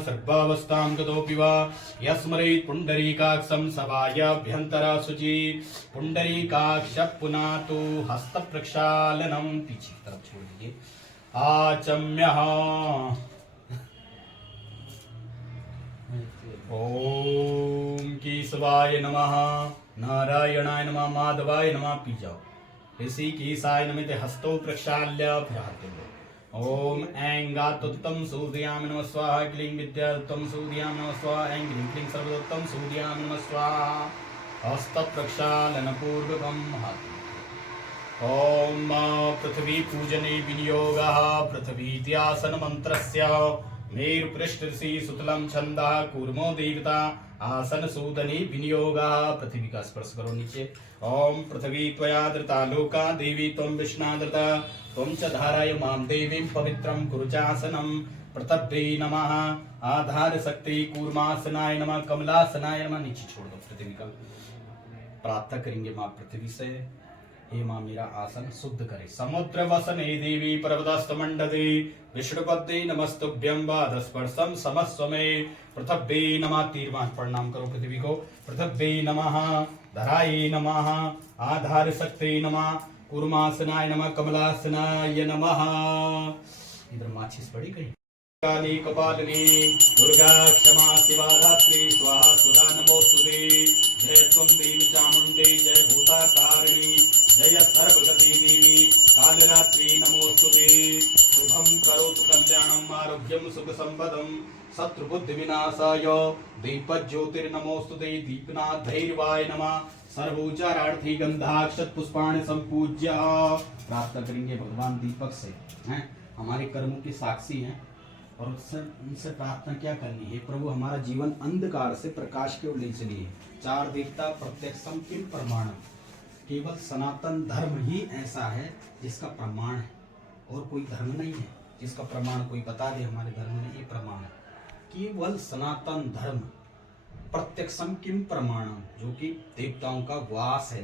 सर्वावस्थां गतोऽपि वा यस्मरेत् पुण्डरीकाक्षं सभायाभ्यन्तरा शुचि पुण्डरीकाक्ष पुनातु हस्तप्रक्षालनं पीछे की तरफ छोड़ दीजिए आचम्यः ओम केशवाय नमः नारायणाय नमः माधवाय नमः पी जाओ ऋषि केशाय नमिते हस्तौ प्रक्षाल्य फिर हाथ दो ओम ऐं गातुत्तम सूर्याम नमः स्वाहा क्लीं विद्यात्तम सूर्याम नमः स्वाहा ऐं क्लीं क्लीं सर्वोत्तम सूर्याम नमः स्वाहा हस्त प्रक्षालन पूर्वकम ओम पृथ्वी पूजने विनियोगः पृथ्वीत्यासन मंत्रस्य मेरु पृष्ठ ऋषि सुतलम छंदः कूर्मो देवता आसन सूदने विनियोगः पृथ्वी का स्पर्श करो नीचे ओम पृथ्वी त्वया धृता लोका देवी त्वं विष्णाधृता त्वं च धाराय मां देवीं पवित्रं कुरु चासनं पृथ्वी नमः आधार शक्ति कूर्मासनाय नमः कमलासनाय नमः नीचे छोड़ दो पृथ्वी का प्रार्थना करेंगे मां पृथ्वी से हे मां मेरा आसन शुद्ध करे समुद्र वसने देवी पर्वतस्थ मंडले विष्णुपदे नमस्तुभ्यं पादस्पर्शम समस्व मे पृथ्वी नमः तीर्वान प्रणाम करो पृथ्वी को पृथ्वी नमः धराय नमः आधार शक्ति नमः कूर्मासनाय नमः कमलासनाय नमः इधर माचिस पड़ी गई काली कपालिनी दुर्गा क्षमा शिवा धात्री स्वाहा सुधा नमोस्तुते जय त्वं देवी चामुंडे जय भूता तारिणी जय सर्वगति देवी कालरात्रि नमोस्तुते शुभं करोतु कल्याणं आरोग्यं सुख संपदं शत्रु बुद्धि विनाशाय दीपज्योतिर्नमोस्तुते दीपनाथ भैरवाय नमः सर्वोच्चारार्थी गंधाक्षत पुष्पाणि संपूज्य प्रार्थना करेंगे भगवान दीपक से हैं हमारे कर्मों के साक्षी हैं और उनसे प्रार्थना क्या करनी है प्रभु हमारा जीवन अंधकार से प्रकाश की ओर ले चलिए चार देवता प्रत्यक्षम किम प्रमाणम केवल सनातन धर्म ही ऐसा है जिसका प्रमाण है और कोई धर्म नहीं है जिसका प्रमाण कोई बता दे हमारे धर्म में ये प्रमाण है केवल सनातन धर्म प्रत्यक्षम किम प्रमाणम जो कि देवताओं का वास है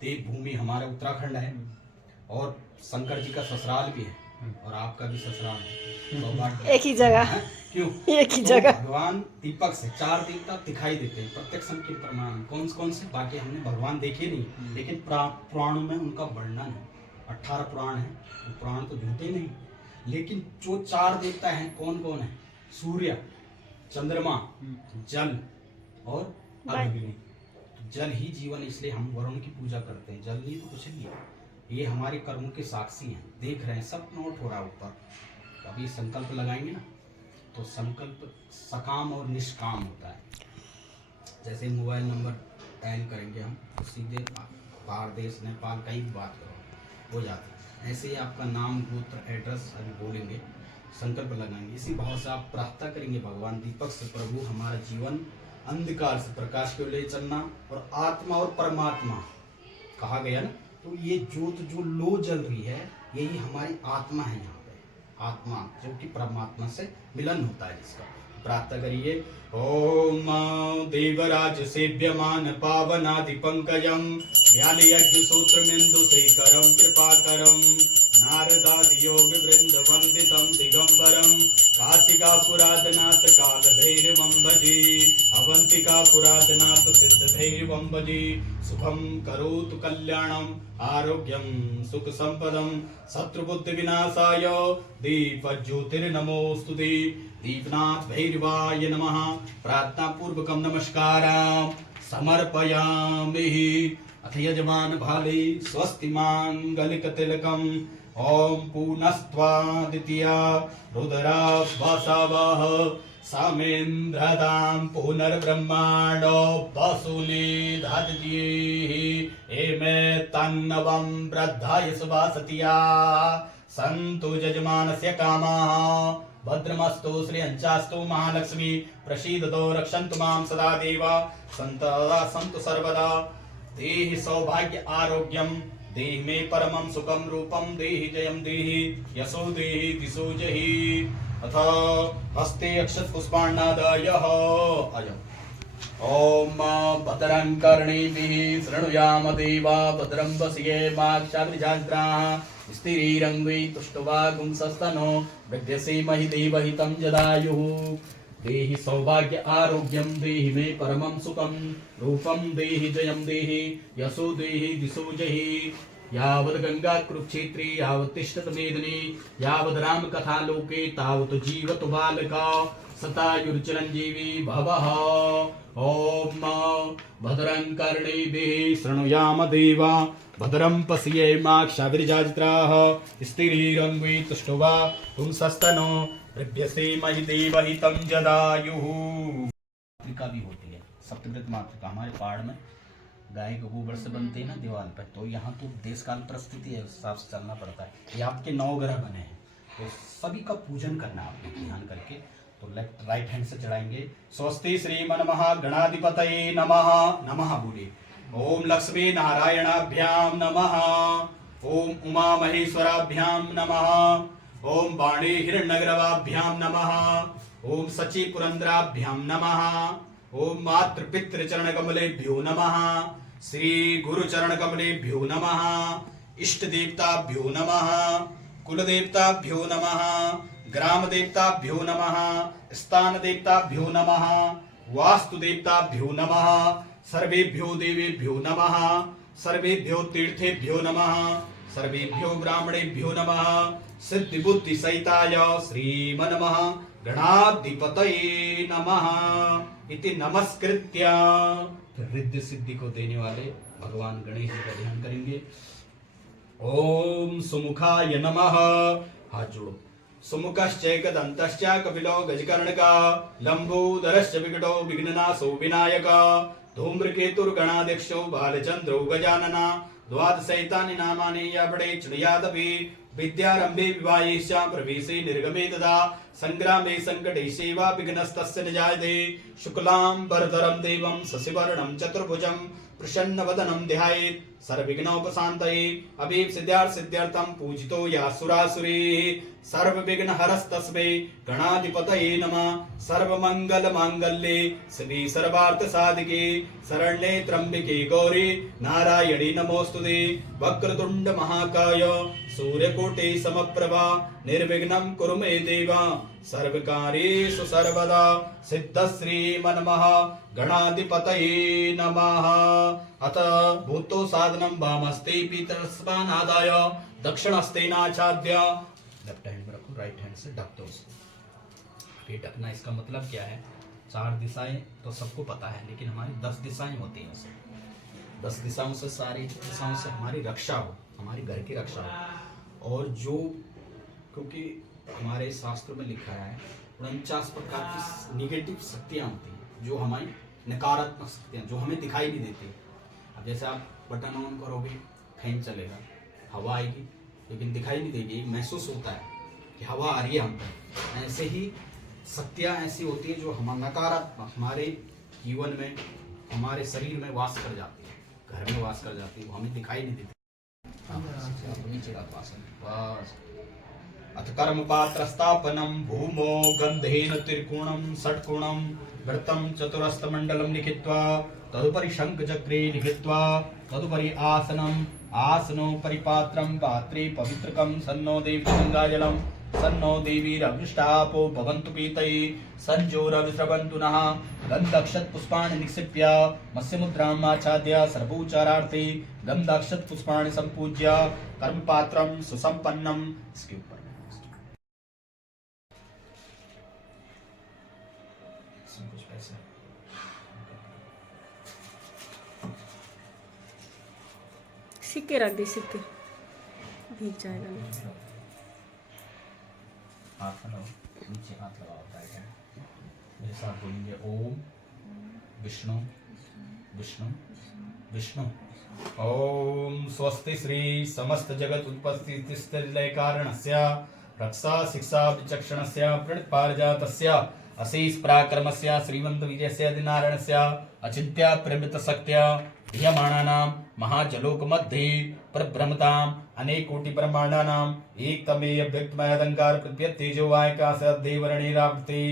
देव भूमि हमारे उत्तराखंड है और शंकर जी का ससुराल भी है और आपका भी ससुराल है एक ही जगह क्यों एक ही जगह भगवान दीपक से चार देवता दिखाई देते हैं प्रत्यक्ष के प्रमाण कौन से बाकी हमने भगवान देखे नहीं लेकिन पुराणों में उनका वर्णन है 18 पुराण है तो पुराण तो झूठे नहीं लेकिन जो चार देवता हैं कौन है सूर्य चंद्रमा जल और अग्नि जल ही जीवन इसलिए हम वरुण की पूजा करते हैं जल नहीं तो कुछ नहीं है ये हमारे कर्मों के साक्षी हैं देख रहे हैं सब नोट हो रहा है ऊपर अभी संकल्प लगाएंगे ना तो संकल्प सकाम और निष्काम होता है जैसे मोबाइल नंबर डायल करेंगे हम तो सीधे बाहर देश नेपाल कहीं भी बात करो हो जाता है ऐसे ही आपका नाम गोत्र एड्रेस अभी बोलेंगे संकल्प लगाएंगे इसी भाव से आप प्रार्थना करेंगे भगवान दीपक से प्रभु हमारा जीवन अंधकार से प्रकाश के लिए चलना और आत्मा और परमात्मा कहा गया ना तो ये ज्योत जो लो जल रही है यही हमारी आत्मा है यहाँ पे आत्मा जो कि परमात्मा से मिलन होता है जिसका प्रार्थना करिए ओम देवराज सेव्यमान पावनादि पंकजम व्याल यज्ञ सूत्र मिंदु शेखरम कृपाकरम नारदादि योग वृंद वंदितम दिगंबरम काशिका पुरादनाथ काल भैरवं भजे अवंतिका पुरादनाथ सिद्ध भैरवं भजे शुभं करोतु कल्याणम आरोग्यम सुख संपदम शत्रु बुद्धि विनाशाय दीप ज्योतिर्नमोस्तुते दीपनाथ भैरवाय नमः प्रार्थना पूर्वकम नमस्कारं समर्पयामि अथ यजमान भाले स्वस्ति मांगलिक तिलकम ओम पूर्णस्त्वा द्वितीया रुद्रा वसवः समेन्द्रदां पुनर्ब्रह्मांडो वसुने दधतीः एमे तन्नवं वृद्धाय सुवासतिया सन्तु यजमानस्य कामाः भद्रमस्तु श्रियञ्चास्तु महालक्ष्मी प्रसीदतो रक्षन्तु मां सदा देव सन्तु सर्वदा देहि सौभाग्य आरोग्यम देहि मे परमं सुखं रूपं देहि जयं देहि यशो देहि दिशो जहि अथ हस्ते अक्षत पुष्पाण्णादाय अयम् ओम भद्रं कर्णेभिः शृणुयाम देवा भद्रं पश्येमाक्षाग्निजाग्राः स्थिरैरङ्गैः तुष्टुवा गुंसस्तनो वृद्ध्यसेमहि देवहितं जदायुः देहि सौभाग्य आरोग्यम देहि मे परमं सुखम रूपम देहि जयम देहि यशो देहि दिशो जहि यावद गंगा कुरुक्षेत्रे यावत् तिष्ठत मेदिनी यावद राम कथा लोके तावत् जीवत बालका सतायुर्चिरंजीवी भवः। ओम भद्रं कर्णेभिः शृणुयाम देवा भद्रं पश्येमाक्षाभिर्जाजित्राः स्थिरीरङ्गै तुष्टुवा पुंसस्तनो ऋभ्यसे महि देवहितं जदायुः। मातृका भी होती है, सप्तव्रत मातृका हमारे पहाड़ में गाय के गोबर से बनते हैं ना दीवार पर, तो यहाँ तो देश काल परिस्थिति है, हिसाब से चलना पड़ता है। ये आपके 9 ग्रह बने हैं, तो सभी का पूजन करना आपने ध्यान करके। तो लेफ्ट राइट हैंड से चढ़ाएंगे। स्वस्ति श्रीमन गणाधिपतये नमः। नमः बोले। ओम लक्ष्मी नारायणाभ्याम नमः। ओम उमा महेश्वराभ्याम नमः। ओम बाणे हिरण्यग्रवाभ्याम नमः। ओम सची पुरंदराभ्याम नमः। ओम मातृ पितृ चरण कमलेभ्यो नमः। श्री गुरु चरण कमलेभ्यो नमः। इष्ट देवताभ्यो नमः। कुल देवताभ्यो नमः। ग्राम देवताभ्यो नमः। स्थान देवताभ्यो नमः। वास्तु देवताभ्यो नमः। सर्वेभ्यो देवेभ्यो नमः। सर्वेभ्यो तीर्थेभ्यो नमः। सर्वेभ्यो ब्राह्मणेभ्यो नमः। सिद्धि बुद्धि सहिताय श्रीमन् गणाधिपतये नमः इति नमस्कृत्य। फिर रिद्धि सिद्धि को देने वाले भगवान गणेश जी का ध्यान करेंगे। ओम सुमुखाय नमः। हाथ जोड़ो। सुमुखश्चैकदन्तश्च कपिलो गजकर्णका लंबोदरश्च विकटो विघ्ननाशो विनायका धूम्रकेतुर्गणाध्यक्षो बालचंद्रो गजानना द्वादशैतानि नामानि यावडे चुनयादपि विद्यारंभे विवाहेश्च प्रवेशे निर्गमे तदा संग्रामे संकटे सेवा विघ्नस्तस्य न जायते शुक्लां वरदरं देवं शशिवर्णं चतुर्भुजं प्रसन्नवदनं ध्यायेत् सर्वविघ्नोपशान्तये अभीप्सिद्धार्थ सिद्ध्यर्थं पूजितो यासुरासुरैः सर्वविघ्नहरस्तस्मै गणाधिपतये नमः। सर्वमंगलमांगल्ये शिवे सर्वार्थसाधिके शरण्ये त्र्यंबके गौरी नारायणी नमोस्तुते। वक्रतुंड महाकाय सूर्यकोटि समप्रभा निर्विघ्नं कुरु मे देव सर्वकार्येषु सर्वदा सिद्धश्रीमन्मः गणाधिपतये नमः। अथ भूतो साधनं वामस्ते पीतरस्मानादाय दक्षिणस्तेनाच्छाद्य। लेफ्ट हैंड में रखो, राइट हैंड से ढक दो उसे। ढकना इसका मतलब क्या है? 4 दिशाएं तो सबको पता है, लेकिन हमारी 10 दिशाएं होती हैं। उसे 10 दिशाओं से, सारी दिशाओं से हमारी रक्षा हो, हमारी घर की रक्षा हो। और जो, क्योंकि हमारे शास्त्र में लिखा है 49 प्रकार की निगेटिव शक्तियां होती हैं, जो हमारी नकारात्मक शक्तियां, जो हमें दिखाई नहीं देती। अब जैसे आप बटन ऑन करोगे, फैन चलेगा, हवा आएगी, लेकिन दिखाई नहीं देगी, महसूस होता है कि हवा आ रही है हम पर। ऐसे ही शक्तियां ऐसी होती है जो हम नकारात्मक हमारे जीवन में, हमारे शरीर में वास कर जाती है, घर में वास कर जाती है, वो हमें दिखाई नहीं देती। नीचे का बस। अथ कर्म पात्रस्थापनम भूमो गंधेन त्रिकोणम षट्कोणम वृत्तं चतुरस्रमंडलं लिखित्वा तदुपरि शंख चक्रे लिखित्वा तदुपरि आसनम आसनो परिपात्रं पात्रे पवित्रकं सन्नो देवी गंगाजलम सन्नो देवीरभिष्टापो भवन्तु पीतये संजोरविस्रवन्तु नः गन्धक्षत पुष्पाणि निक्षिप्य मत्स्यमुद्राम् आच्छाद्य सर्वोच्चारार्थे गन्धक्षत पुष्पाणि संपूज्य कर्मपात्रं सुसंपन्नम्। इसके ऊपर कुछ पैसे सिक्के रख दे, सिक्के भीग जाएगा। हाथ लगाओ, नीचे हाथ लगाओ, राइट हैंड मेरे साथ बोलेंगे ओम विष्णु विष्णु विष्णु। ओम स्वस्ति श्री समस्त जगत उत्पत्ति स्थितिलय कारणस्य रक्षा शिक्षा विचक्षणस्य प्रणिपारिजातस्य अशेष पराक्रमस्य श्रीमंत विजयस्य दिनारायणस्य अचिंत्य प्रमित शक्त्या धियमाणानां महाजलोक मध्ये परब्रह्मताम् अनेक कोटि ब्रह्मांडानाम् एक तमेय व्यक्तमय अलंकार प्रत्यय तेजो वायकाश देवरणीरावृते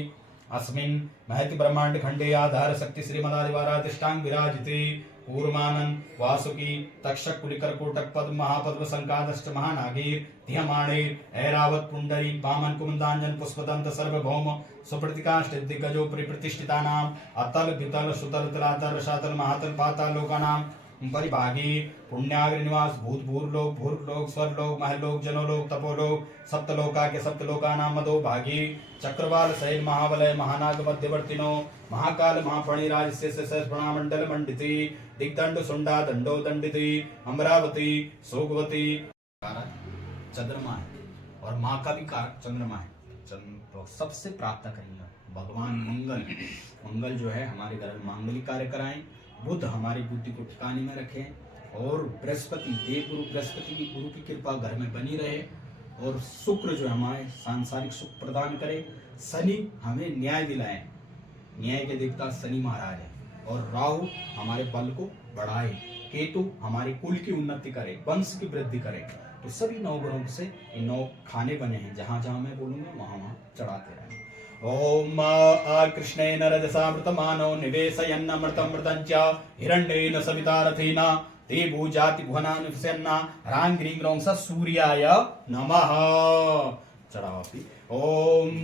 अस्मिन् महति ब्रह्मांड खंडे आधार शक्ति श्रीमदादिवाराधिष्ठांग विराजिते कूर्मानन वासुकी तक्षक कुलिकर कोटक पद्म महापद्म संकादष्ट महानागीर धियमाणेर ऐरावत पुंडरी वामन कुमुदांजन पुष्पदंत सर्वभौम सुप्रतिकाष्ट दिग्गजो प्रतिष्ठितानाम अतल वितल सुतल तलातल रसातल महातल पाताल लोकानाम परिभागी पुण्याग्र निवास भूत भूर्लोक भूर्लोक स्वर्लोक महलोक जनोलोक तपोलोक सप्तलोका के सप्तलोकानाम मदो भागी चक्रवाल सैल महावलय महानाग मध्यवर्तिनो महाकाल महाफणिराज से प्रणामंडल मंडिती दिग्दंड सुंडा दंडो दंडिती अमरावती सोगवती चंद्रमा है और माँ का भी कारक चंद्रमा है। तो सबसे प्रार्थना करेंगे भगवान मंगल जो है हमारे घर में मांगलिक कार्य कराएं, बुध हमारी बुद्धि को ठिकाने में रखें और बृहस्पति देवगुरु बृहस्पति की गुरु की कृपा घर में बनी रहे और शुक्र जो हमारे सांसारिक सुख प्रदान करे, शनि हमें न्याय दिलाए, न्याय के देवता शनि महाराज है और राहु हमारे बल को बढ़ाए, केतु हमारे कुल की उन्नति करे, वंश की वृद्धि करे। तो सभी 9 ग्रहों से ये 9 खाने बने हैं, जहां जहां मैं बोलूंगा वहां चढ़ाते रहें। ओम कृष्णेन रजसामृतमानो निवेशयन्नमृतमृतं च हिरण्येन सविता रथेन ते भूजाति भुवनानुपश्यन्ना ह्रां ग्रीं ग्रौं स सूर्याय नमः। चढ़ाओ। ओम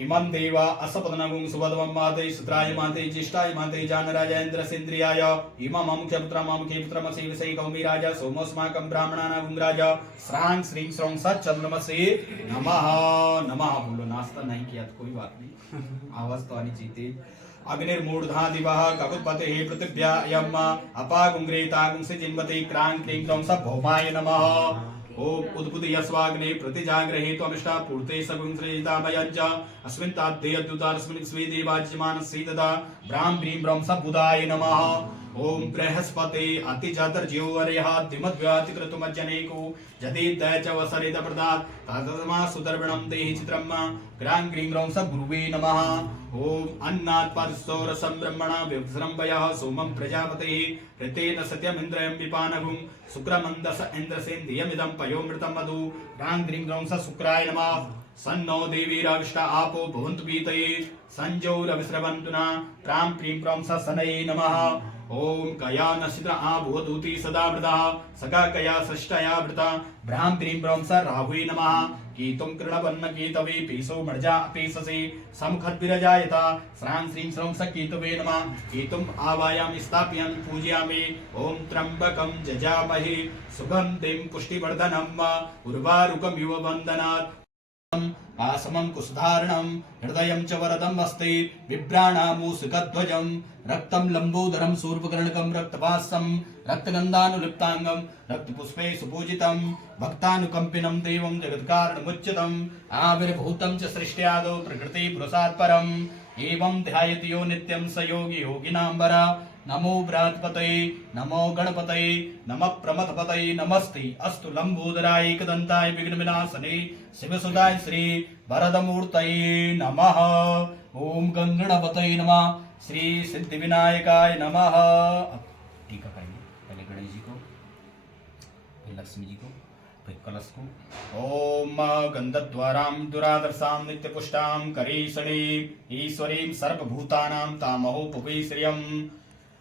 इमं देवा असपदनगुं सुभद्वं माते सुत्राय माते ज्येष्ठाय माते जानराजेन्द्र सेन्द्रियाय इमं मुख्यपुत्रममुख्यपुत्रमसि विषय कौमिराज सोमोस्माकं ब्राह्मणानां राजा श्रांग श्रीं श्रौं सच्चंद्रमसे नमः। नमः बोलो, नाश्ता नहीं किया तो कोई बात नहीं, आवाज तो आनी चाहिए। अग्निर्मूर्धा दिवः ककुत्पतेः पृथिव्यायम् अपागुंग्रेतागुं से जिन्वते क्रांग क्लीं ग्रौं स भौमाय नमः। ओम उद्भुत यस्वाग्ने प्रतिजाग्रहे त्वमिष्टा पूर्ते सगुं श्रेयतामयञ्च अस्मिन् ताद्दे अद्युतारस्मिन् स्वे देवाज्यमानस्य तदा ब्राह्म ब्रीं ब्रह्म स बुधाय नमः। ओम बृहस्पते अतिजातर्ज्योवर्यः दिमद्व्यातिकृतमज्जनेको जदेद्दय च वसरेत प्रदात् तदस्मा सुदर्पणं देहि चित्रम् ग्रां ग्रीं ग्रौं स गुरुवे नमः। ओम अन्नात् परसोरसं ब्रह्मणा विस्रम्भयः सोमं प्रजापतेः ऋतेन सत्यमिन्द्रयं विपानगुं शुक्रमन्दस इन्द्रसेन्द्रियमिदं पयोमृतं मधु ग्रां ग्रीं ग्रौं स शुक्राय नमः। सन्नो देवीराविष्टा आपो भवन्तु पीतये संजोरविस्रवन्तु न प्रां प्रीं प्रौं स शनये नमः। ओम कया नश्चित्र आभूदूति सदा वृता सका कया षष्टया वृता ब्राह्म प्रीं प्रौं स राहुवे नमः। कीतुं कृणवन्न कीतवे पीसो मर्जा पेससे समुखद्विरजायता श्रां श्रीं श्रौं स कीतवे नमः। कीतुम् आवायामि स्थापयामि पूजयामि। ओम त्र्यंबकं जजामहे सुगन्धिं पुष्टिवर्धनम् उर्वारुकमिव वन्दनात् आसमं कुशधारणं हृदयं च वरदम् अस्ति बिभ्राणामूसिकध्वजं रक्तं लंबोदरं शूर्पकर्णकं रक्तपासं रक्तगन्धानुलिप्तांगं रक्तपुष्पे सुपूजितं भक्तानुकंपिनं देवं जगत्कारणमुच्यतम् आविर्भूतं च सृष्ट्यादौ प्रकृति पुरुषात् परम् एवं ध्यायति यो नित्यं स योगी योगिनाम्बरा। नमो बृहस्पतये नमो गणपतये नमः प्रमथपतये नमस्ते अस्तु लंबोदराय एकदंताय विघ्न विनाशने शिवसुताय श्री वरदमूर्तये नमः। ओम गंगणपतये नमः श्री सिद्धिविनायकाय नमः। टीका करेंगे, पहले गणेश जी को, फिर लक्ष्मी जी को, फिर कलश को। ओम गंधद्वारां दुरादर्शां नित्यपुष्टां करीषणे ईश्वरीं सर्वभूतानां तामहोपवे श्रियम्।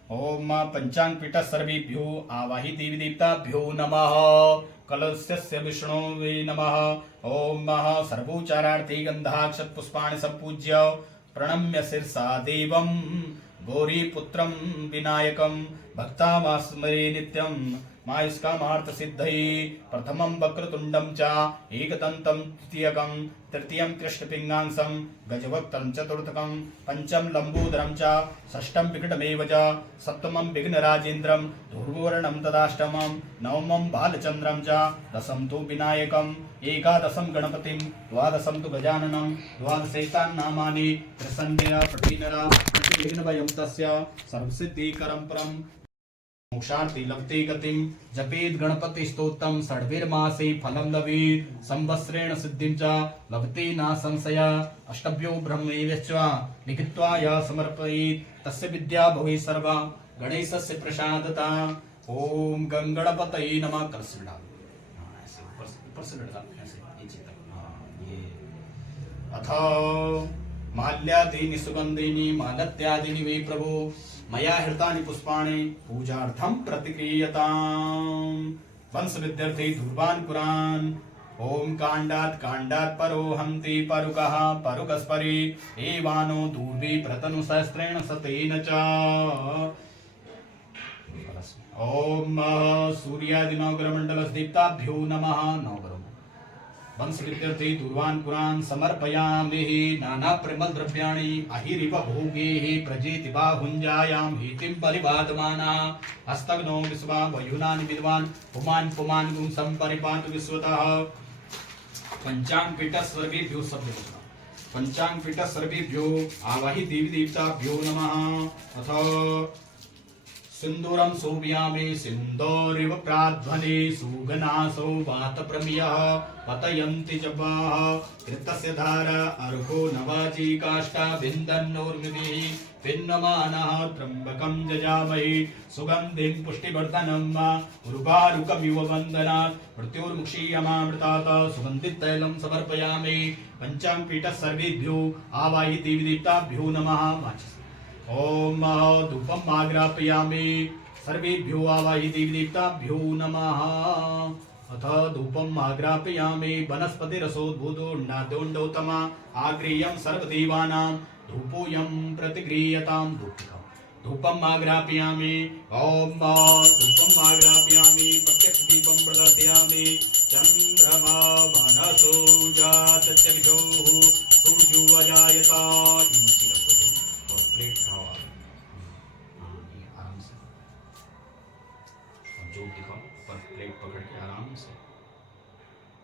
ओम पंचांग पीठ सर्वेभ्यो आवाहि देवी देवताभ्यो नमः। कलशस्य विष्णुवे नमः। ओम सर्वोच्चारार्थे गंधाक्षत पुष्पाणि संपूज्य प्रणम्य शिरसा देवं गौरीपुत्रं विनायकं भक्तामास्मरे नित्यं मायुष्कामार्थ सिद्धये। प्रथमं वक्रतुण्डं च एकदन्तं द्वितीयकं तृतीयं कृष्णपिङ्गांसं गजवक्त्रं चतुर्थकं पंचम लंबोदरं च षष्ठं विकटमेव च सप्तमं विघ्नराजेन्द्रं धूर्वर्णं तदाष्टमं नवमं बालचन्द्रं च दशं तु विनायकम् एकादशं गणपतिं द्वादशं तु गजाननं द्वादशैतानि नामानि त्रिसन्धिना प्रतिनरा प्रतिविघ्नभयं तस्य सर्वसिद्धिकरं परम् मोक्षार्थी लभते गतिं जपेद गणपति स्तोत्रं षड्भिर्मासे फलं लभेत् संवत्सरेण सिद्धिं च लभते न संशया। अष्टभ्यो ब्रह्मैवश्च लिखित्वा या समर्पयेत् तस्य विद्या भवेत् सर्वा गणेशस्य प्रसादता। ओम गणपतये नमः। कलश डाल, ऐसे ऊपर से डाल, ऐसे नीचे तक। ये अथ माल्यादीनि सुगन्धीनि मालत्यादीनि वै प्रभो मया हृतानि पुष्पाणि पूजार्थं प्रतिक्रियताम्। वंश विद्यार्थी दूरवान् पुरान् ओम कांडात् परो हन्ति परुकः परुकस्परि एवानो दूर्वी प्रतनु सहस्रेण सतेन च। ओम सूर्यादि नवग्रहमण्डलस्दीप्ताभ्यो नमः। नवग्रह वंश विद्यार्थी दूरवान् पुरान् समर्पयामि नाना परिमल द्रव्याणि अहिरिव भोगेः प्रजेति बाहुञ्जायां हेतिं परिबाधमाना हस्तग्नो विश्वा वयुनानि विद्वान् पुमान् गुं संपरिपातु विश्वतः। पंचांगपीठ सर्वेभ्यो सभ्यो पंचांगपीठ सर्वेभ्यो आवाहि देवी देवताभ्यो नमः। अथ सिन्दूरं शोभयामि सिन्दूरिव प्राध्वनि सुगनासो वातप्रमियः पतयन्ति जबाः कृतस्य धार अर्घो नवाजी काष्ठा बिन्दन्नोर्मिभिः पिन्नमानः त्र्यम्बकं जजामहे सुगन्धिं पुष्टिवर्धनं उर्वारुकमिव वन्दनात् मृत्युर्मुक्षीयमामृतात् सुगन्धितैलं समर्पयामि। पञ्चाङ्गपीठ सर्वेभ्यो आवाहि देवी देवताभ्यो नमः। ओम धूपम् आग्रापयामि सर्वेभ्यो आवाहि देवी देवताभ्यो नमः। अथ धूपम् आग्रापयामि वनस्पतिरसोद्भूतोऽन्नादोण्डोत्तमा आग्रेयं सर्वदेवानां धूपोऽयं प्रतिगृह्यतां। धूपम् आग्रापयामि ओम धूपम् आग्रापयामि प्रत्यक्षदीपं प्रदर्शयामि चन्द्रमा मनसो जातचक्षुः सूर्यो अजायत। आराम से जोत दिखाओ पर प्लेट पकड़ के आराम से।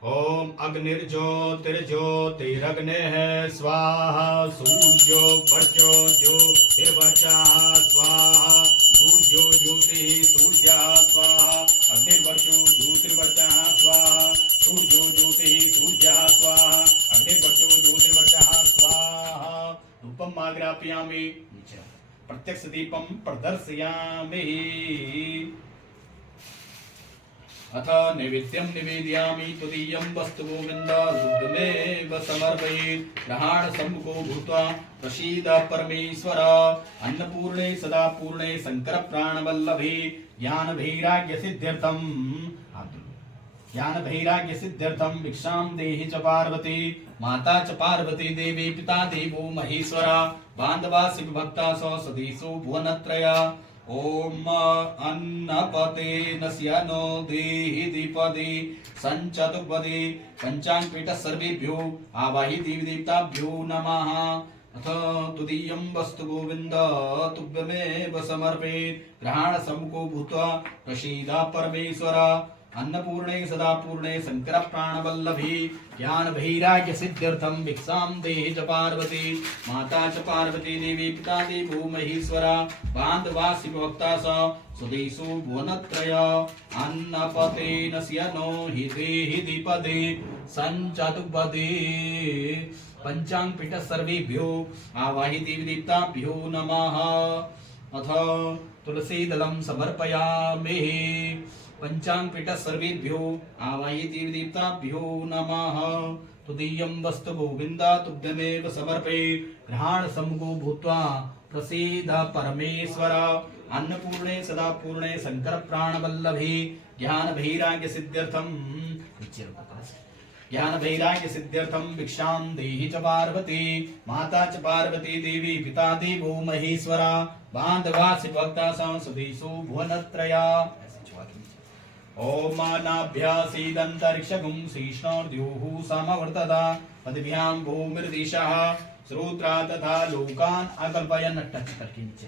ओम अग्निर्ज्योतिर्ज्योतिरग्नेः स्वाहा सूर्यो वर्चो ज्योतिर्वर्चः स्वाहा सूर्यो ज्योतिः सूर्यः स्वाहा अग्निर्वर्चो ज्योतिर्वर्चः स्वाहा सूर्यो ज्योतिः सूर्यः स्वाहा अग्निर्वर्चो ज्योतिर्वर्चः स्वाहा। धूपम् आग्रापयामि प्रत्यक्ष दीपं प्रदर्शयामि। अथ नैवेद्यं निवेदयामि त्वदीयं वस्तु गोविन्द रुद्रमेव समर्पयेत्। ग्रहाण सम्मुखो भूत्वा प्रसीद परमेश्वर अन्नपूर्णे सदा पूर्णे शंकर प्राणवल्लभे ज्ञान वैराग्य सिद्ध्यर्थं भिक्षां देहि च पार्वती माता च पार्वती देवी पिता देवो महेश्वरा बान्धवा शिव भक्ता सदीसो भुवनत्रया। ओम अन्नपते नस्यनो देहि दीपदे संचतुपदे पंचांगपीठ सर्वेभ्यो आवाहि देवी देवताभ्यो नमः। अथ तुदीयं वस्तु गोविन्द तुभ्यमेव समर्पयेत्। ग्रहाण सम्मुखो भूत्वा प्रसीद परमेश्वर अन्नपूर्णे सदा पूर्णे शंकर प्राणवल्लभे ज्ञान वैराग्य सिद्ध्यर्थं भिक्षां देहि च पार्वती माता च पार्वती देवी पिता देवो महेश्वरा बान्धवा शिवभक्ता सुदेशो भुवनत्रया। अन्नपते नस्यनो हि देहि दीपदे संचतुपदे पंचांगपीठ सर्वेभ्यो आवाहि देवी देवताभ्यो नमः। अथ तुलसीदलं समर्पयामि पंचांगपीठ सर्वेभ्यो आवाहि देवी देवताभ्यो नमः। तुदीयं वस्तु गोविन्द तुभ्यमेव समर्पयेत्। ग्रहाण सम्मुखो भूत्वा प्रसीद परमेश्वर अन्नपूर्णे सदा पूर्णे शंकर प्राणवल्लभे ज्ञान वैराग्य सिद्ध्यर्थं भिक्षां देहि च पार्वती माता च पार्वती देवी पिता देवो महेश्वरा बान्धवा शिवभक्ता सुदेशो भुवनत्रया। ओम नाभ्यासीदन्तरिक्षगुं श्रीष्णोर्द्योः समवर्तता पदभ्यां भूमिर्दिशः श्रोत्रा तथा लोकान् अकल्पयन्। टच करके नीचे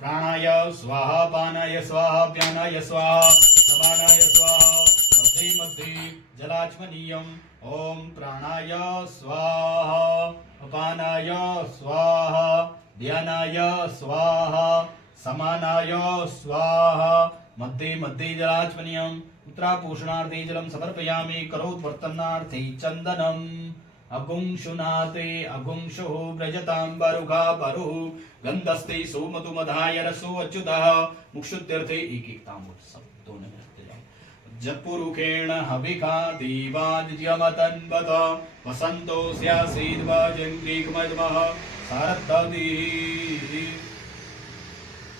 प्राणाय स्वाहा पानाय स्वाहा व्यानाय स्वाहा समानाय स्वाहा मध्ये मध्ये जलाचमनीयम्। ओम प्राणाय स्वाहा अपानाय स्वाहा ध्यानाय स्वाहा समानाय स्वाहा मध्ये मध्ये जलाचमनीयम्। उत्तरापोषणार्थे जलं समर्पयामि करोद्वर्तनार्थे चन्दनम्। अगुंशुनाते अगुंशुः व्रजतां बरुघा बरुः गन्धस्ते सोमतुमधाय रसो अच्युतः मुक्षुत्यर्थे एक ताम्बूल सब दोनों में रखते जाओ। जत्पुरुषेण हविका देवाद्यमतन्वत वसन्तो स्यासीद्वजङ्ग्रीकमद्मः सारद्धभिः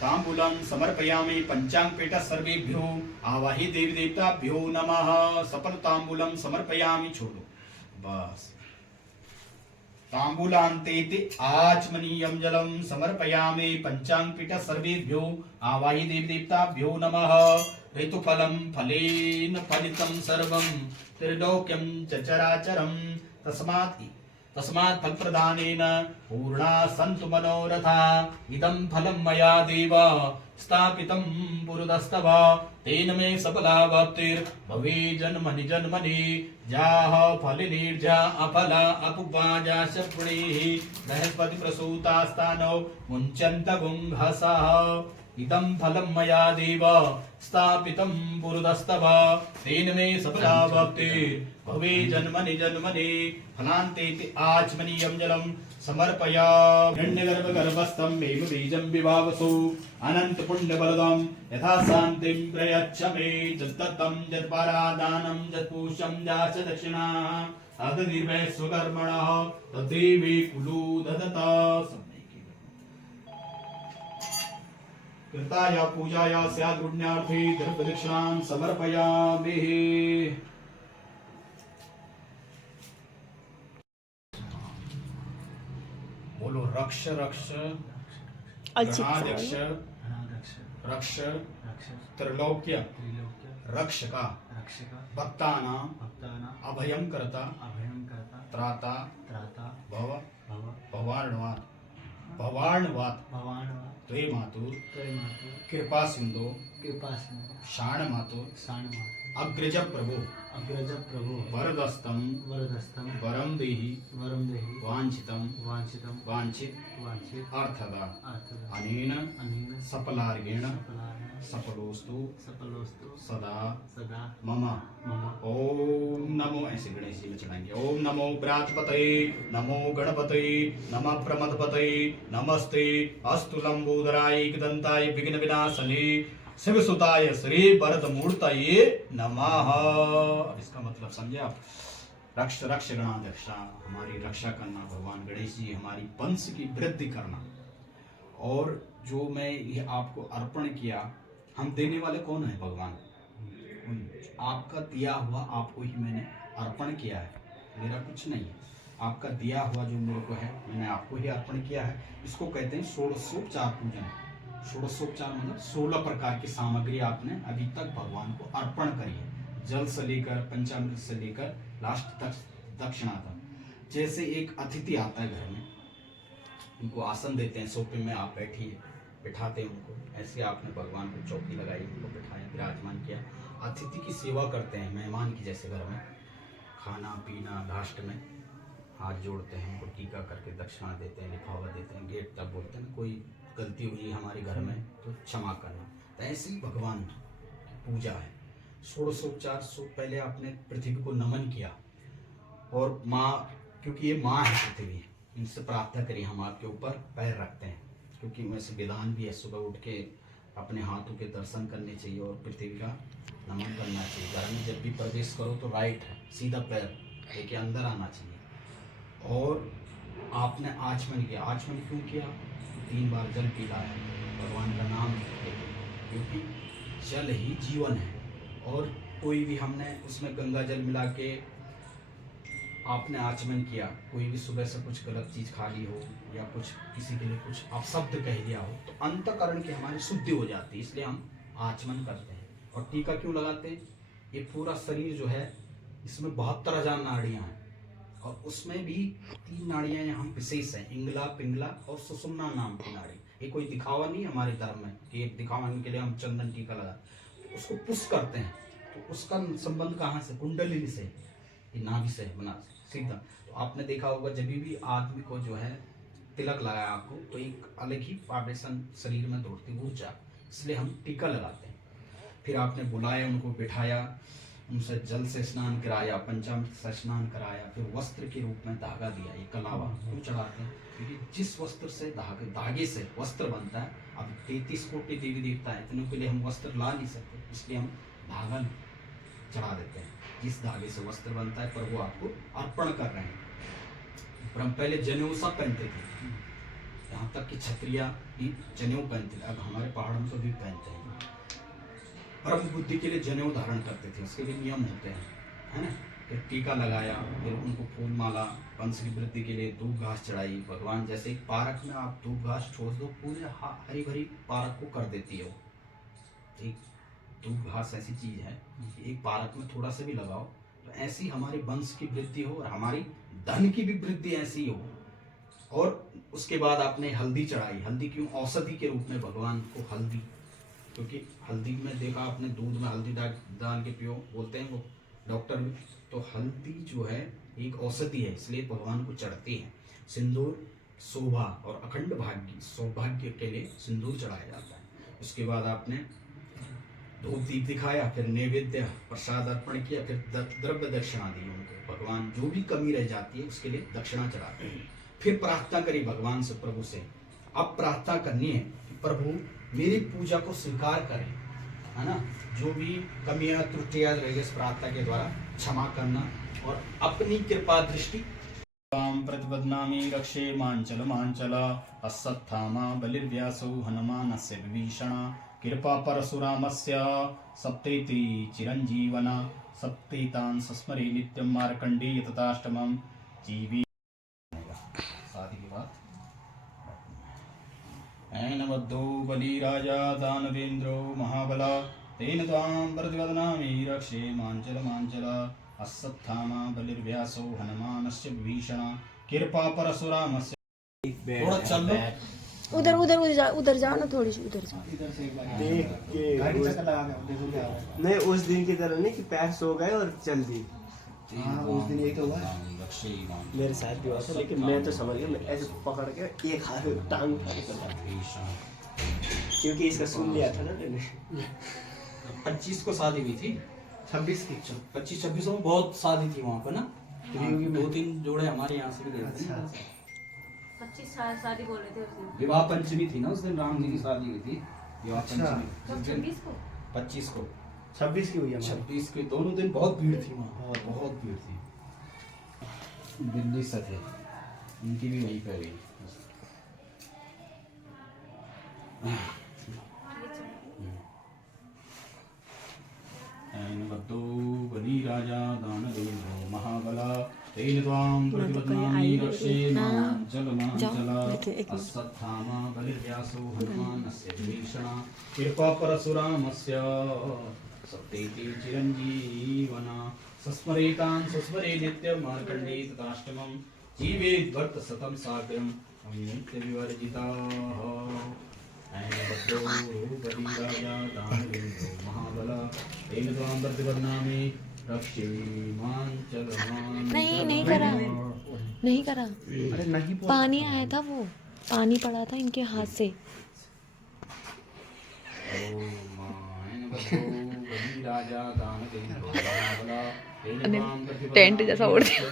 ताम्बूलं समर्पयामि पंचांगपेट सर्वेभ्यो आवाहि देवी देवताभ्यो नमः। सफल ताम्बूलं समर्पयामि। छोड़ो बस। ताम्बूलान्ते आचमनीयं जलं समर्पयामि पंचांगपेट सर्वेभ्यो आवाहि देवी देवताभ्यो नमः। ऋतुफलं फलेन फलितं सर्वं त्रिलोक्यं च चराचरं तस्मात् फलप्रदानेन पूर्णा सन्तु मनोरथा। इदं फलं मया देव स्थापितं पुरतस्तव तेन मे सफलावाप्तिर्भवे जन्मनि जन्मनि। जाः फलिनीर्जा अफला अपुपाजा शप्रणीः बृहस्पति प्रसूतास्तानो मुञ्चन्त गुंहसः। इदं फलं मया देव स्थापितं पुरतस्तव तेन मे सफलावाप्तिर्भवे जन्मनि जन्मनि। फलान्ते आचमनीयं जलं समर्पयामि। हिरण्यगर्भगर्भस्थं मेव बीजं विभावसु अनन्तपुण्यबलदं यथा शान्तिं प्रयच्छ मे। यद्दत्तं यत्परादानं यत्पूषं याच दक्षिणा तद्दिवे स्वकर्मणः तद्देवी कुलो ददता। कृताया पूजाया स्याद्गुण्यार्थे दर्पदक्षिणां समर्पयामि। बोलो रक्ष रक्ष गणाध्यक्ष रक्ष त्रिलोक्य रक्षका भक्तानां अभयं करता त्राता भव भवार्णवात् त्वे मातु कृपा सिंधु शाण मातु अग्रज प्रभु वरदस्तं वरम देहि वांछित अर्थदा अनेन सफलार्गेण सफलोस्तु सदा मम। ओम नमो, ऐसे गणेश जी में चढ़ाएंगे। ओम नमो व्रातपतये नमो गणपतये नमः प्रमथपतये नमस्ते अस्तु लंबोदराय एकदंताय विघ्न विनाशने शिवसुताय श्री वरदमूर्तये नमः। इसका मतलब समझे आप? रक्ष रक्ष गणाध्यक्षा, हमारी रक्षा करना भगवान गणेश जी, हमारी वंश की वृद्धि करना। और जो मैं ये आपको अर्पण किया, हम देने वाले कौन है? भगवान। आपका दिया हुआ आपको ही मैंने अर्पण किया है, मेरा कुछ नहीं है। आपका दिया हुआ जो मेरे को है मैंने आपको ही अर्पण किया है। इसको कहते हैं षोडशोपचार पूजन। षोडशोपचार मतलब 16 प्रकार की सामग्री आपने अभी तक भगवान को अर्पण करी है, जल से लेकर पंचामृत से लेकर लास्ट तक दक्षिणा तक। जैसे एक अतिथि आता है घर में, उनको आसन देते हैं, सोफे में आप बैठिए, बिठाते हैं उनको, ऐसे आपने भगवान को चौकी लगाई, उनको बिठाया, विराजमान किया। अतिथि की सेवा करते हैं मेहमान की, जैसे घर में खाना पीना, लास्ट में हाथ जोड़ते हैं, उनको टीका करके दक्षिणा देते हैं, लिफाफा देते हैं, गेट तक बोलते हैं कोई गलती हुई हमारे घर में तो क्षमा करना। तो ऐसी भगवान की पूजा है। षोडशोपचार पहले आपने पृथ्वी को नमन किया, और माँ, क्योंकि ये माँ है पृथ्वी, इनसे प्रार्थना करिए, हम आपके ऊपर पैर रखते हैं, क्योंकि वैसे विधान भी है सुबह उठ के अपने हाथों के दर्शन करने चाहिए और पृथ्वी का नमन करना चाहिए। घर में जब भी प्रवेश करो तो राइट है, सीधा पैर लेके अंदर आना चाहिए। और आपने आचमन किया। आचमन क्यों किया? 3 बार जल पीला है, भगवान का नाम लेके, क्योंकि जल ही जीवन है। और कोई भी हमने उसमें गंगा जल मिला के आपने आचमन किया, कोई भी सुबह से कुछ गलत चीज़ खा ली हो या कुछ किसी के लिए कुछ अपशब्द कह दिया हो, तो अंतःकरण की हमारी शुद्धि हो जाती है, इसलिए हम आचमन करते हैं। और टीका क्यों लगाते हैं? ये पूरा शरीर जो है, इसमें 72,000 नाड़ियाँ हैं, और उसमें भी 3 नाड़ियाँ यहाँ विशेष हैं, इंगला, पिंगला और सुषुम्ना नाम की नाड़ी। ये कोई दिखावा नहीं है हमारे धर्म में कि एक दिखाने के लिए हम चंदन टीका लगा, उसको पुश करते हैं। तो उसका संबंध कहाँ से? कुंडलिनी से, ये नाभि से बना सीधा। तो आपने देखा होगा जब भी आदमी को जो है तिलक लगाया आपको, तो एक अलग ही वाइब्रेशन शरीर में दौड़ती ऊर्जा, इसलिए हम टीका लगाते हैं। फिर आपने बुलाया, उनको बिठाया, उनसे जल से स्नान कराया, पंचामृत से स्नान कराया, फिर वस्त्र के रूप में धागा दिया। ये कलावा क्यों चढ़ाते हैं? क्योंकि जिस वस्त्र से धागे से वस्त्र बनता है, अब 33 कोटि देवी देवता है, इतने के लिए हम वस्त्र ला नहीं सकते, इसलिए हम धागा चढ़ा देते हैं। जिस धागे से वस्त्र बनता है प्रभु आपको अर्पण कर रहे हैं। पर हम पहले जनेऊ सब पहनते थे, यहाँ तक कि क्षत्रिय भी जनेऊ पहनते थे, अब हमारे पहाड़ों में तो भी पहनते हैं। परम बुद्धि के लिए जनेऊ धारण करते थे, उसके भी नियम होते हैं, है ना। फिर टीका लगाया, फिर उनको फूल माला, वंश की वृद्धि के लिए दूब घास चढ़ाई। भगवान जैसे एक पार्क में आप दूब घास छोड़ दो, पूरे हरी भरी पार्क को कर देती हो। एक दूब घास ऐसी चीज है कि एक पार्क में थोड़ा सा भी लगाओ तो ऐसी हमारी वंश की वृद्धि हो और हमारी धन की भी वृद्धि ऐसी हो। और उसके बाद आपने हल्दी चढ़ाई। हल्दी क्यों? औषधि के रूप में भगवान को हल्दी, क्योंकि हल्दी में देखा आपने, दूध में हल्दी डाल के पियो बोलते हैं वो डॉक्टर भी। तो हल्दी जो है एक औषधि है, इसलिए भगवान को चढ़ती है। सिंदूर शोभा और अखंड भाग्य सौभाग्य के लिए सिंदूर चढ़ाया जाता है। उसके बाद आपने धूप दीप दिखाया, फिर नैवेद्य प्रसाद अर्पण किया, फिर द्रव्य दक्षिणा दी उनको। भगवान जो भी कमी रह जाती है उसके लिए दक्षिणा चढ़ाते हैं। फिर प्रार्थना करी भगवान से, प्रभु से। अब प्रार्थना करनी है कि प्रभु मेरी पूजा को स्वीकार करें, है ना। जो भी कमियां त्रुटियां रही इस प्रार्थना के द्वारा क्षमा करना और अपनी कृपा दृष्टि। प्रतिपद्नामि रक्षे मांचल मांचल अस्सत्थामा बलिर्व्यासो हनुमानस्य विभीषण कृपा परशुरामस्य सप्तेति चिरंजीवना सप्तेतान् सस्मरे नित्यं मार्कंडेय तथाष्टमं जीवी। शादी के बाद ऐनबद्धो बलिराजा दानवेन्द्रो महाबला तेन त्वां प्रतिपद्नामि रक्षे मांचल मांचल अस्सत्थामा बलिर्व्यासो हनुमानस्य विभीषण कृपा परशुरामस्य। थोड़ा चल लो, उधर उधर उधर जाओ ना, थोड़ी सी उधर जाओ। देख के नहीं, उस दिन की तरह नहीं कि पैर सो गए और चल दी। उस दिन यही तो हुआ मेरे साथ भी हुआ था, लेकिन मैं तो समझ गया, मैं ऐसे पकड़ के एक हाथ टांग उठा के चला, क्योंकि इसका सुन लिया था ना मैंने। 25 को शादी हुई थी, 26 की 25-26 में बहुत शादी थी वहाँ पर ना। में 2-3 जोड़े हमारे यहाँ से भी गए थे। अच्छा 25 साल शादी बोल रहे थे उस दिन। विवाह पंचमी थी ना उस दिन, राम जी की शादी हुई थी विवाह अच्छा। पंचमी उस दिन। 26 को 25 को 26 की हुई है हमारी। 26 के दोनों दिन बहुत भीड़ थी वहाँ, बहुत भीड़ थी। दिल्ली से थे, उनकी भी वहीं पे हुई। ऐनबद्धो बलिराजा दानवेन्द्रो महाबला तेन त्वां प्रतिपद्नामि रक्षे मांचल मांचल अस्सत्थामा बलिर्व्यासो हनुमानस्य विभीषण कृपा परशुरामस्य सप्तेति चिरंजीवना सस्मरेतान् सस्मरे नित्यं मार्कण्डेय तथाष्टमं जीवेद्वर्त शतं साग्रं नित्यविवर्जिताः। ऐनबद्धो बलिराजा दानवेन्द्रो महाबला तेन त्वां प्रतिपद्नामि रक्षे मांचल मांचल। नहीं करा, नहीं करा। अरे नहीं पानी आया था, वो पानी पड़ा था इनके हाथ से। टेंट जैसा उड़ दिया।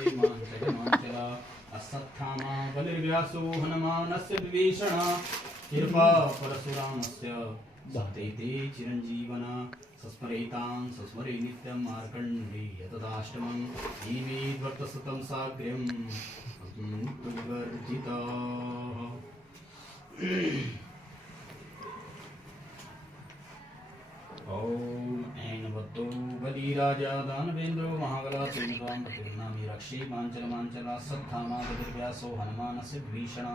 अस्सत्थामा बलिर्व्यासो हनुमानस्य विभीषण कृपा परशुरामस्य सप्तेति चिरंजीवना सस्मरेतान् सस्मरे नित्यं मार्कण्डेय तथाष्टमं जीवेद्वर्त शतं साग्र्यं नित्यविवर्जिताः। ओम ऐनबद्धो बलिराजा दानवेन्द्रो महाबला तेन त्वां प्रतिपद्नामि रक्षे मांचल मांचल अस्सत्थामा बलिर्व्यासो हनुमानस्य विभीषण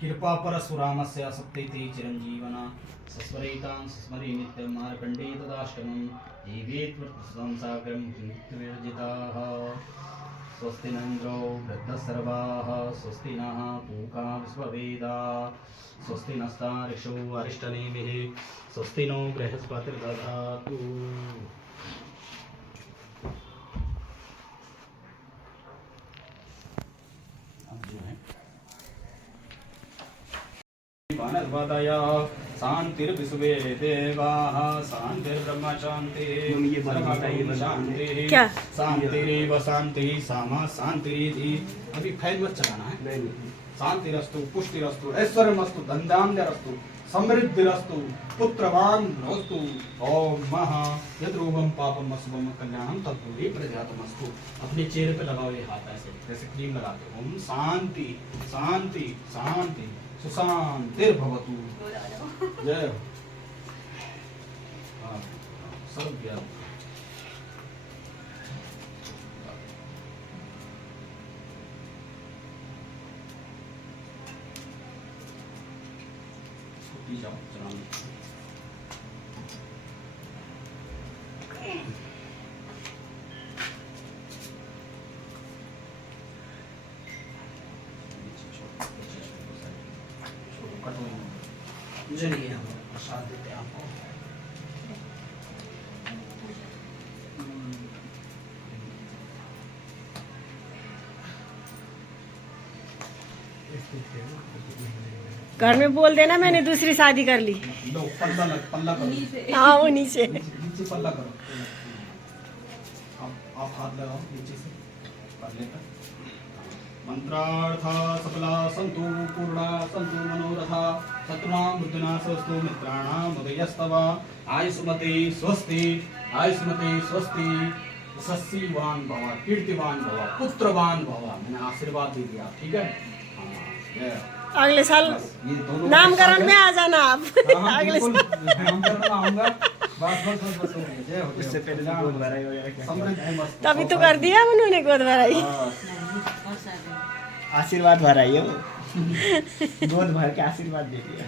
कृपा परशुरामस्य सप्तेति चिरंजीवना सस्मरेतान् सस्मरे नित्यं मार्कण्डेय तथाष्टमं जीवेद्वर्त शतं साग्रं नित्यविवर्जिताः। स्वस्ति न इन्द्रो वृद्धसर्वाः स्वस्ति नः पूषा विश्ववेदाः स्वस्ति नस्तार्क्ष्यो अरिष्टनेमिः स्वस्ति नो बृहस्पतिर्दधातु। अब जो है वानस्पतया शांतिर्विश्वे देवाः शांतिर्ब्रह्म शांतिः सर्वं शांतिः क्या? शांतिरेव शांतिः सामा शांतिरिति। अभी फैन मत चलाना है। नहीं शांतिरस्तु पुष्टिरस्तु ऐश्वर्यमस्तु धनधान्यरस्तु समृद्धिरस्तु पुत्रवान भवतु। ओम महा यद्रोगम पापम अशुभम कल्याणम तद्भुवि प्रजातमस्तु। अपने चेहरे पे लगाओ ये हाथ ऐसे जैसे क्रीम लगाते हो। ओम शांति शांति शांति सुशांतिर्भवतु। जय हो। हाँ, सब दिया। पी जाओ चलाने। मुझे नहीं है प्रसाद देते हैं आपको। घर में बोल देना मैंने दूसरी शादी कर ली। लो पल्ला करो। हाँ उन्हीं से। नीचे पल्ला करो। आप हाथ लगाओ नीचे से पल्ले पर। मंत्रार्थ सफला संतु पूर्णा संतु मनोरथा शत्रुणां बुद्धिनाशस्तु मित्राणां उदयस्तव। आयुष्मते स्वस्ति आयुष्मते स्वस्ति। यशस्वीवान भव कीर्तिवान भव पुत्रवान भव। मैंने आशीर्वाद दे दिया ठीक है। हाँ, जय। अगले साल ये दोनों नामकरण में आ जाना आप। हाँ, अगले बिल्कुल, साल नामकरण में आऊंगा। बस हो गया। जय हो। उससे पहले तो गोद भराई वगैरह क्या समृद्धि मस्त। तभी तो कर दिया उन्होंने गोद भराई। आशीर्वाद भराई है वो। गोद भर के आशीर्वाद दे दिया।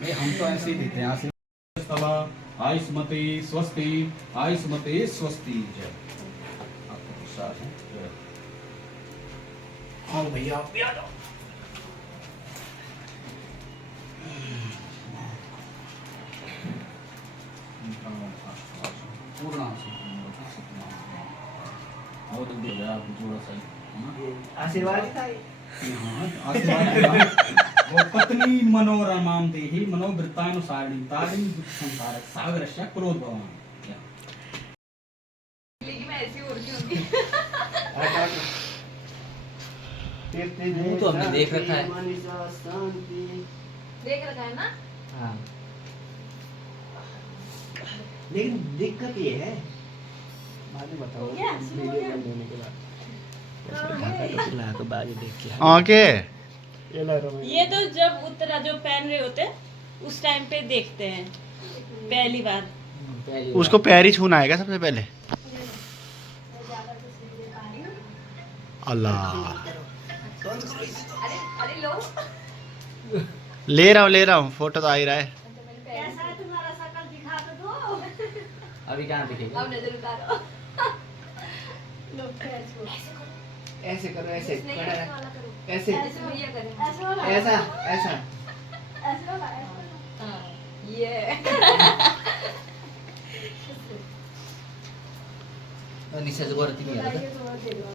नहीं हम तो ऐसे ही देते हैं आशीर्वाद। आयुष्मते स्वस्ति आयुष्मते स्वस्ति। जय। आपको गुस्सा है। जय। आओ भैया आप भी आ जाओ। पूर्ण और तो दे रहा आपको थोड़ा सा है ना। आशीर्वाद ही था ये। हाँ, आशीर्वाद वो पत्नी मनोरमां देहि मनोवृत्तानुसारिणी तारिणी दुख संसार सागरस्य क्रोधवान। लेकिन मैं ऐसी और क्यों होगी? वो तो हमने देख रखा है। देख रखा है ना? हाँ। लेकिन दिक्कत ये है बाद में बताओ। क्या? सुनो वीडियो क्या? बंद होने के बाद कैसे ढाका तो चिल्ला के बाद देख के ओके ये ला रहा हूँ मैं। ये तो जब उत्तरा जो पहन रहे होते उस टाइम पे देखते हैं पहली बार। पहली उसको पैर ही छूना आएगा सबसे पहले। अल्लाह अरे अरे लो। ले रहा हूँ फोटो तो आ ही रहा है। कैसा है तुम्हारा शकल दिखा तो दो। बार। अभी कहाँ दिखेगा? अब नजर उतारो। लो पैर छो। ऐसे करो ऐसे नहीं, खड़ा ऐसे रह। वाला करो। ऐसे ऐसे भैया करें। ऐसे वाला। ऐसा ऐसा ऐसे वाला। हाँ। ये। निशा जोर नहीं आ रहा था। ये तो दे दो।